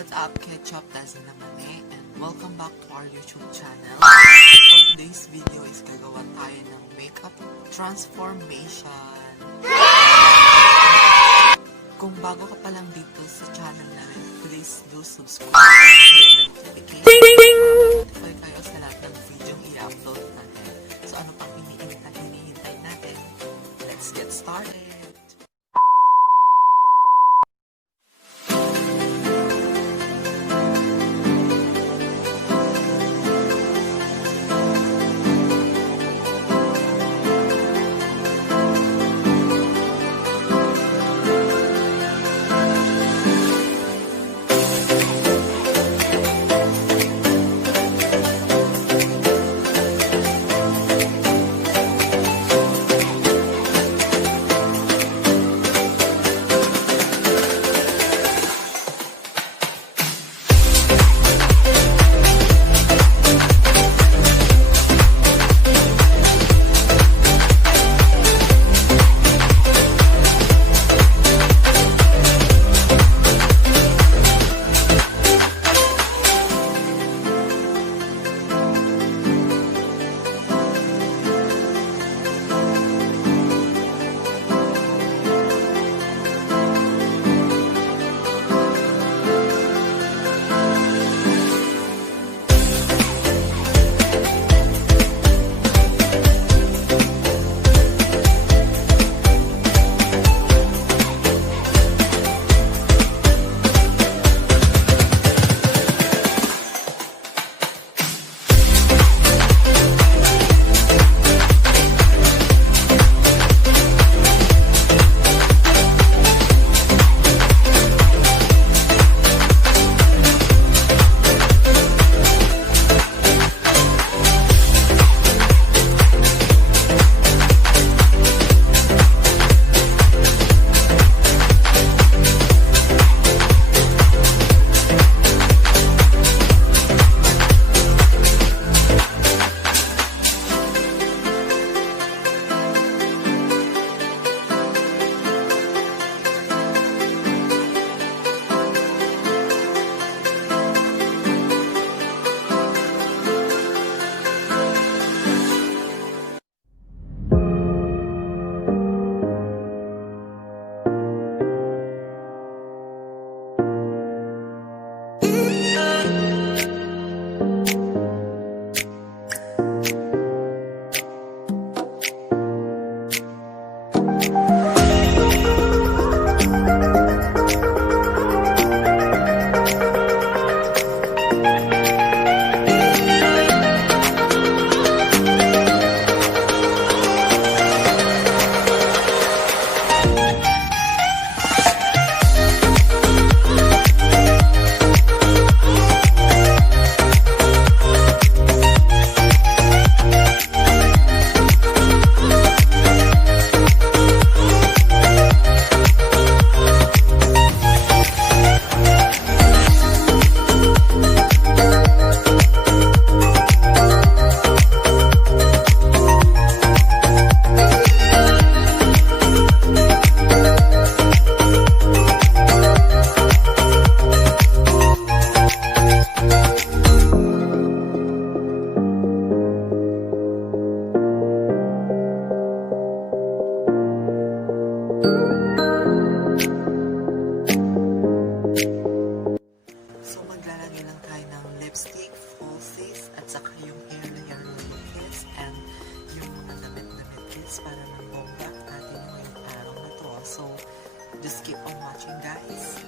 what's up? Ketchup doesn't naman and welcome back to our YouTube channel. For today's video is gagawa tayo ng makeup transformation. Kung bago ka pa lang dito sa channel namin, please do subscribe. Notify kayo sa lahat ng video i-upload natin. So ano pang hinihintay natin? Let's get started! Lipstick, falsies, at saka yung hair layer kits and yung mga damit kits para ng bomba natin ngayong araw na to. So, just keep on watching guys.